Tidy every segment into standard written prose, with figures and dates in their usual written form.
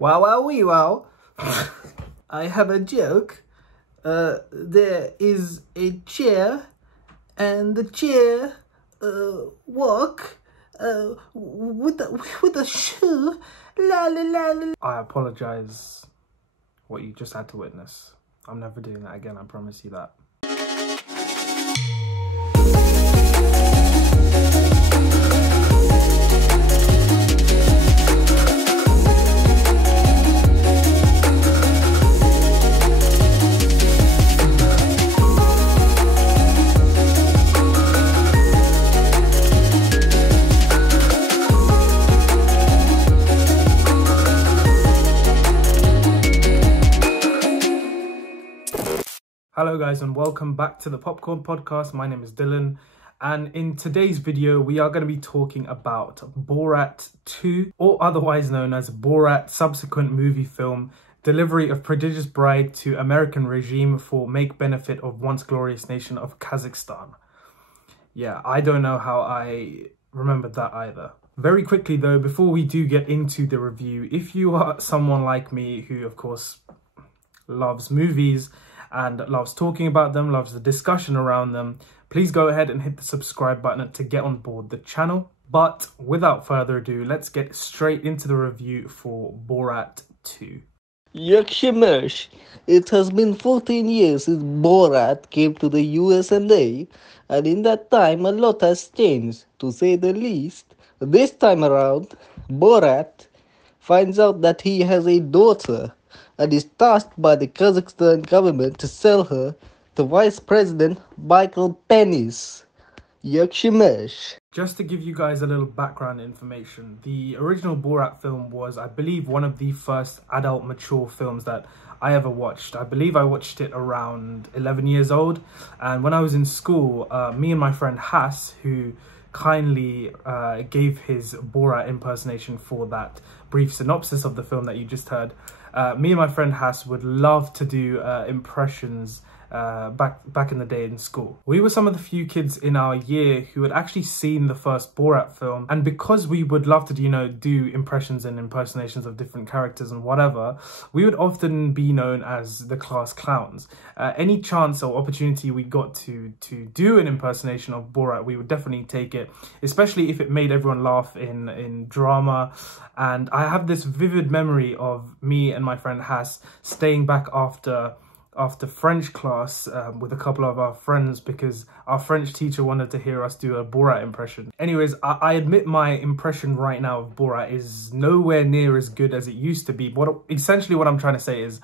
Wow, wow, wee, wow. I have a joke. There is a chair, and the chair walk with a shoe. La la la la. I apologize what you just had to witness. I'm never doing that again, I promise you that. Hello guys and welcome back to the Popcorn Podcast. My name is Dylan, and in today's video we are going to be talking about Borat 2, or otherwise known as Borat subsequent movie film, delivery of prodigious bride to American regime for make benefit of once glorious nation of Kazakhstan. Yeah, I don't know how I remembered that either. Very quickly though, before we do get into the review, if you are someone like me who of course loves movies and loves talking about them, loves the discussion around them, please go ahead and hit the subscribe button to get on board the channel. But without further ado, let's get straight into the review for Borat 2. Yakshimesh, it has been 14 years since Borat came to the USA, and in that time a lot has changed, to say the least. This time around, Borat finds out that he has a daughter and is tasked by the Kazakhstan government to sell her to Vice President Michael Penis. Yakshimesh. Just to give you guys a little background information, the original Borat film was, I believe, one of the first adult mature films that I ever watched. I believe I watched it around 11 years old, and when I was in school, me and my friend Hass, who kindly gave his Borat impersonation for that brief synopsis of the film that you just heard, me and my friend Hass would love to do impressions back in the day in school. We were some of the few kids in our year who had actually seen the first Borat film, and because we would love to, do impressions and impersonations of different characters and whatever, we would often be known as the class clowns. Any chance or opportunity we got to do an impersonation of Borat, we would definitely take it, especially if it made everyone laugh in drama. And I have this vivid memory of me and my friend Hass staying back after French class with a couple of our friends because our French teacher wanted to hear us do a Borat impression. Anyways, I admit my impression right now of Borat is nowhere near as good as it used to be. Essentially what I'm trying to say is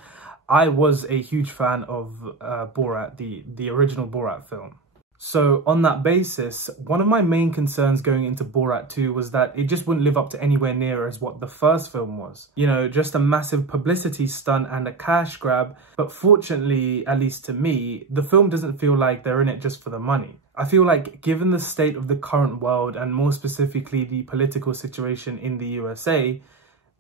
I was a huge fan of Borat, the original Borat film. So on that basis, one of my main concerns going into Borat 2 was that it just wouldn't live up to anywhere near as what the first film was. Just a massive publicity stunt and a cash grab. But fortunately, at least to me, the film doesn't feel like they're in it just for the money. I feel like given the state of the current world, and more specifically the political situation in the USA,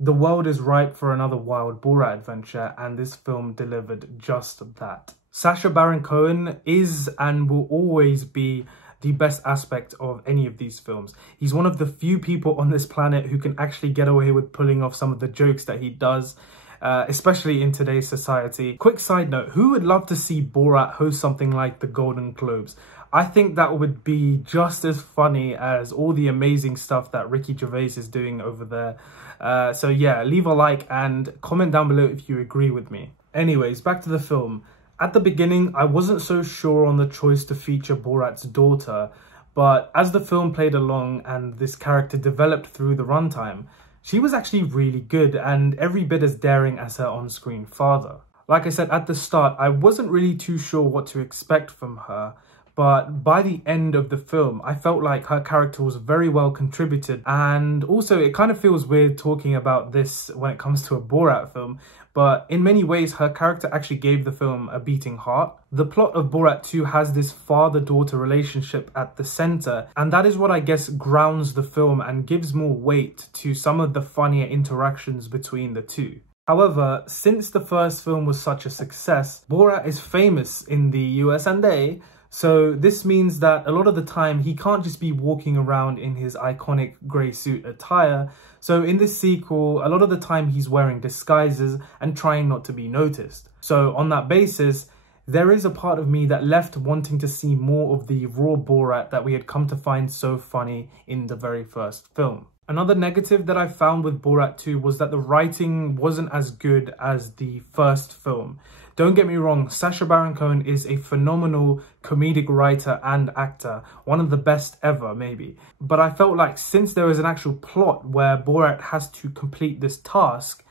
the world is ripe for another wild Borat adventure, and this film delivered just that. Sacha Baron Cohen is and will always be the best aspect of any of these films. He's one of the few people on this planet who can actually get away with pulling off some of the jokes that he does, especially in today's society. Quick side note, who would love to see Borat host something like the Golden Globes? I think that would be just as funny as all the amazing stuff that Ricky Gervais is doing over there. So yeah, leave a like and comment down below if you agree with me. Anyways, back to the film. At the beginning, I wasn't so sure on the choice to feature Borat's daughter, but as the film played along and this character developed through the runtime, she was actually really good and every bit as daring as her on-screen father. Like I said at the start, I wasn't really too sure what to expect from her, but by the end of the film, I felt like her character was very well contributed. And also, it kind of feels weird talking about this when it comes to a Borat film, but in many ways, her character actually gave the film a beating heart. The plot of Borat 2 has this father-daughter relationship at the center, and that is what I guess grounds the film and gives more weight to some of the funnier interactions between the two. However, since the first film was such a success, Borat is famous in the US and A, So this means that a lot of the time he can't just be walking around in his iconic grey suit attire. So in this sequel, a lot of the time he's wearing disguises and trying not to be noticed. So on that basis, there is a part of me that left wanting to see more of the raw Borat that we had come to find so funny in the very first film. Another negative that I found with Borat 2 was that the writing wasn't as good as the first film. Don't get me wrong, Sacha Baron Cohen is a phenomenal comedic writer and actor, one of the best ever maybe. But I felt like since there was an actual plot where Borat has to complete this task,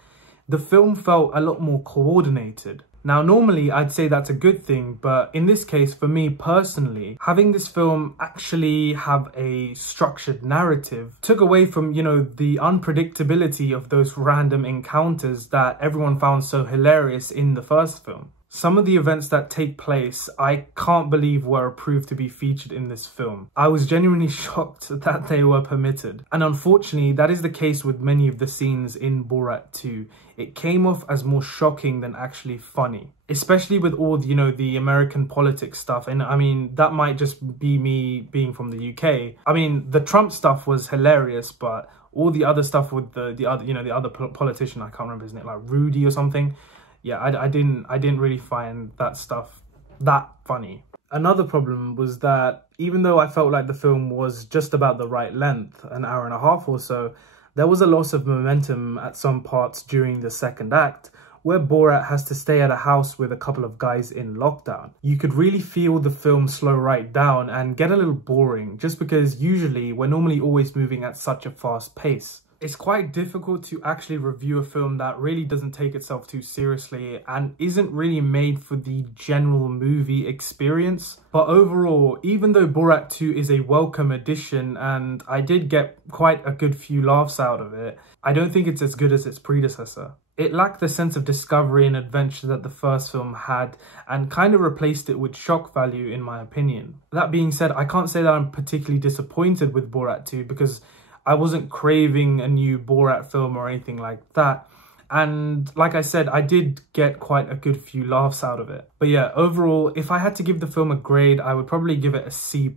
the film felt a lot more coordinated. Now, normally I'd say that's a good thing, but in this case, for me personally, having this film actually have a structured narrative took away from, you know, the unpredictability of those random encounters that everyone found so hilarious in the first film. Some of the events that take place, I can't believe were approved to be featured in this film. I was genuinely shocked that they were permitted. And unfortunately, that is the case with many of the scenes in Borat 2. It came off as more shocking than actually funny. Especially with all, the, you know, the American politics stuff. And I mean, that might just be me being from the UK. I mean, the Trump stuff was hilarious, but all the other stuff with the other, you know, the other politician, I can't remember his name, like Rudy or something. Yeah, I didn't really find that stuff that funny. Another problem was that even though I felt like the film was just about the right length, an hour and a half or so, there was a loss of momentum at some parts during the second act, where Borat has to stay at a house with a couple of guys in lockdown. You could really feel the film slow right down and get a little boring, just because usually we're normally always moving at such a fast pace. It's quite difficult to actually review a film that really doesn't take itself too seriously and isn't really made for the general movie experience. But overall, even though Borat 2 is a welcome addition and I did get quite a good few laughs out of it, I don't think it's as good as its predecessor. It lacked the sense of discovery and adventure that the first film had and kind of replaced it with shock value in my opinion. That being said, I can't say that I'm particularly disappointed with Borat 2 because I wasn't craving a new Borat film or anything like that. And like I said, I did get quite a good few laughs out of it. But yeah, overall, if I had to give the film a grade, I would probably give it a C+.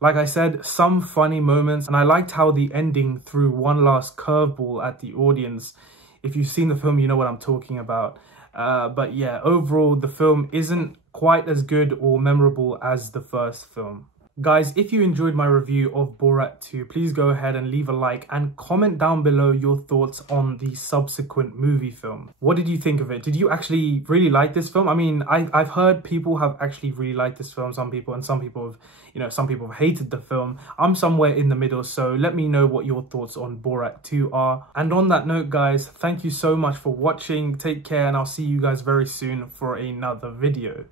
Like I said, some funny moments, and I liked how the ending threw one last curveball at the audience. If you've seen the film, you know what I'm talking about. But yeah, overall, the film isn't quite as good or memorable as the first film. Guys, if you enjoyed my review of Borat 2, please go ahead and leave a like and comment down below your thoughts on the subsequent movie film. What did you think of it? Did you actually really like this film? I mean, I've heard people have actually really liked this film, some people have, you know, some people have hated the film. I'm somewhere in the middle, so let me know what your thoughts on Borat 2 are. And on that note, guys, thank you so much for watching. Take care, and I'll see you guys very soon for another video.